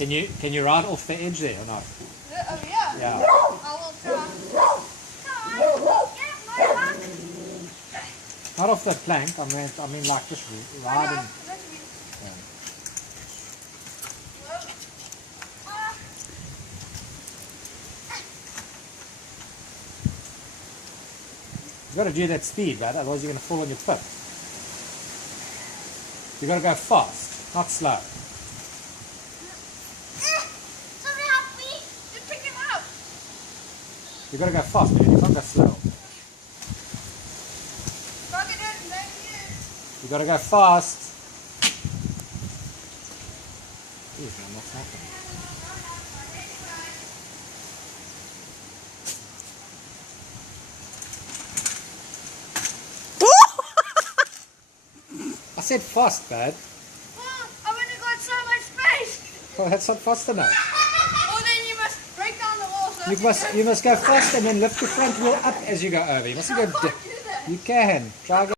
Can you ride off the edge there or not? Oh yeah. Yeah. I will try. Come on, get my back. Not off the plank. I mean like just riding. Yeah. You've got to do that speed, right? Otherwise you're going to fall on your foot. You've got to go fast, not slow. Somebody help me! Just pick him up! You've got to go fast, man. You can't go slow. You've got to go fast. Jeez, man, what's happening? I said fast, bud. Well, I've only got so much space. Well, that's not fast enough. Well, then you must break down the wall. So You must go fast and then lift the front wheel up as you go over. You mustn't go. I can't do that. You can try again.